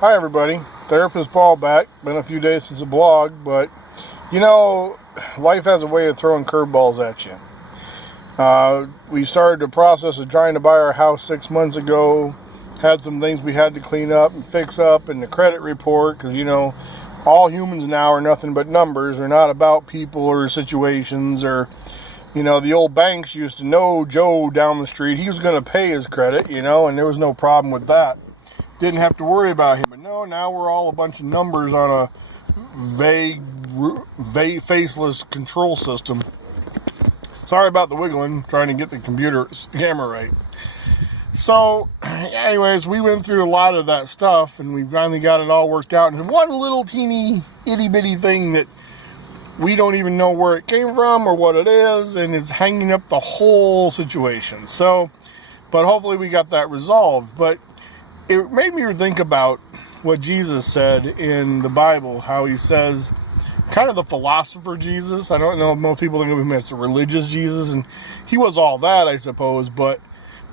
Hi everybody, Therapist Paul back. Been a few days since a blog, but life has a way of throwing curveballs at you. We started the process of trying to buy our house 6 months ago. Had some things we had to clean up and fix up in the credit report, because all humans now are nothing but numbers. They're not about people or situations, or the old banks used to know Joe down the street. He was going to pay his credit, and there was no problem with that. Didn't have to worry about him. But no, now we're all a bunch of numbers on a vague, faceless control system. Sorry about the wiggling, trying to get the camera right. So, anyways, we went through a lot of that stuff, and we finally got it all worked out. And one little teeny, itty-bitty thing that we don't even know where it came from or what it is, and it's hanging up the whole situation. So, but hopefully we got that resolved. But it made me think about what Jesus said in the Bible, how he says, kind of the philosopher Jesus. I don't know if most people think of him as a religious Jesus, and he was all that, I suppose, but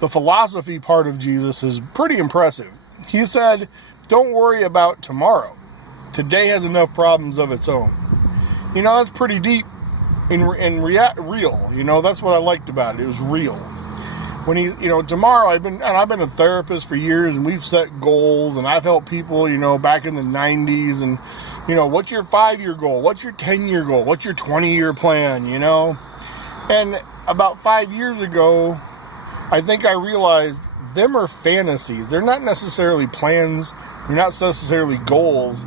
the philosophy part of Jesus is pretty impressive. He said, don't worry about tomorrow. Today has enough problems of its own. That's pretty deep and real. That's what I liked about it. It was real. When tomorrow, I've been a therapist for years, and we've set goals, and I've helped people, back in the 90s, and, what's your 5-year goal? What's your 10-year goal? What's your 20-year plan, And about 5 years ago, I think I realized them are fantasies. They're not necessarily plans. They're not necessarily goals.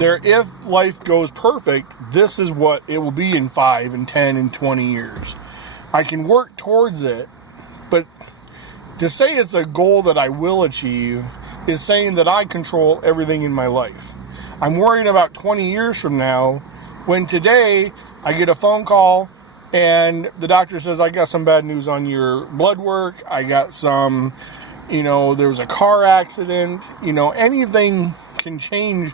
They're, if life goes perfect, this is what it will be in 5 and 10 and 20 years. I can work towards it. But to say it's a goal that I will achieve is saying that I control everything in my life. I'm worrying about 20 years from now, when today I get a phone call and the doctor says, I got some bad news on your blood work. I got some, there was a car accident. Anything can change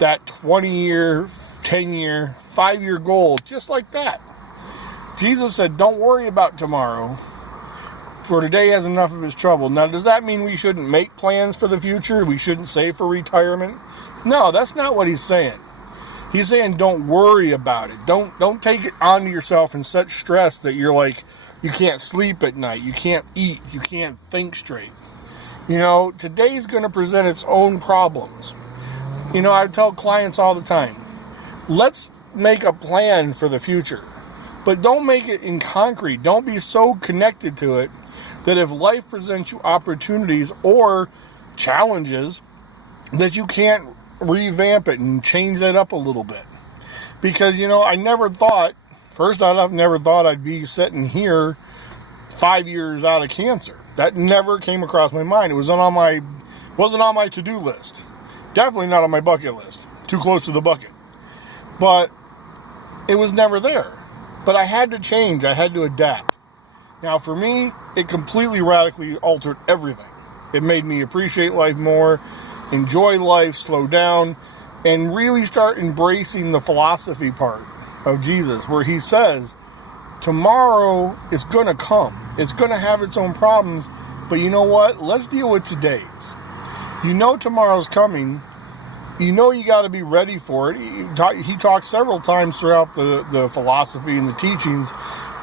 that 20-year, 10-year, 5-year goal just like that. Jesus said, don't worry about tomorrow, for today has enough of his trouble. Now, does that mean we shouldn't make plans for the future? We shouldn't save for retirement? No, that's not what he's saying. He's saying don't worry about it. Don't take it onto yourself in such stress that you're like, you can't sleep at night, you can't eat, you can't think straight. Today's going to present its own problems. I tell clients all the time, let's make a plan for the future, but don't make it in concrete. Don't be so connected to it that if life presents you opportunities or challenges, that you can't revamp it and change that up a little bit. Because, I never thought I'd be sitting here 5 years out of cancer. That never came across my mind. It wasn't on my to-do list. Definitely not on my bucket list. Too close to the bucket. But it was never there. But I had to change. I had to adapt. Now, for me, it completely radically altered everything. It made me appreciate life more, enjoy life, slow down, and really start embracing the philosophy part of Jesus, where he says, tomorrow is going to come. It's going to have its own problems, but you know what? Let's deal with today's. Tomorrow's coming. You got to be ready for it. He talks several times throughout the philosophy and the teachings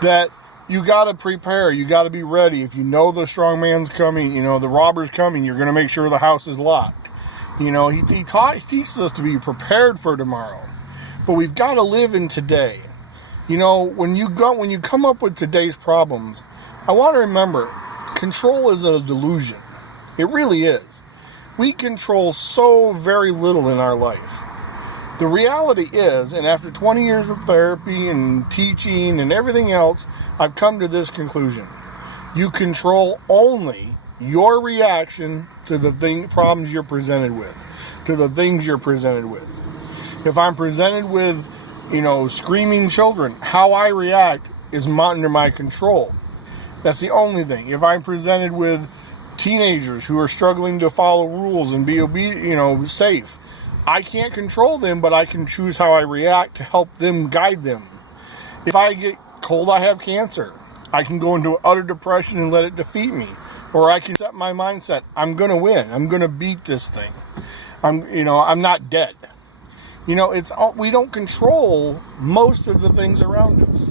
that you got to prepare. You got to be ready. If the strong man's coming, the robber's coming, you're going to make sure the house is locked. He teaches us to be prepared for tomorrow. But we've got to live in today. When you come up with today's problems, I want to remember, control is a delusion. It really is. We control so very little in our life. The reality is, and after 20 years of therapy and teaching and everything else, I've come to this conclusion. You control only your reaction to the problems you're presented with, to the things you're presented with. If I'm presented with, screaming children, how I react is under my control. That's the only thing. If I'm presented with teenagers who are struggling to follow rules and be obedient, safe, I can't control them, but I can choose how I react to help them, guide them. If I get cold, I have cancer. I can go into utter depression and let it defeat me. Or I can set my mindset, I'm going to win. I'm going to beat this thing. I'm not dead. We don't control most of the things around us.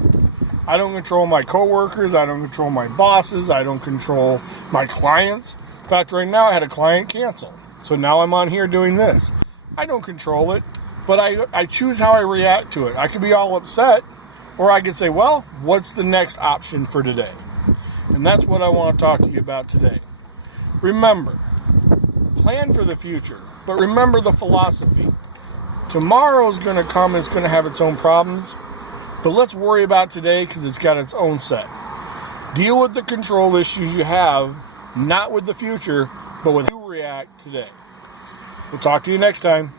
I don't control my coworkers. I don't control my bosses. I don't control my clients. In fact, right now I had a client cancel. So now I'm on here doing this. I don't control it, but I choose how I react to it. I could be all upset, or I could say, well, what's the next option for today? And that's what I want to talk to you about today. Remember, plan for the future, but remember the philosophy. Tomorrow's going to come, it's going to have its own problems, but let's worry about today because it's got its own set. Deal with the control issues you have, not with the future, but with how you react today. We'll talk to you next time.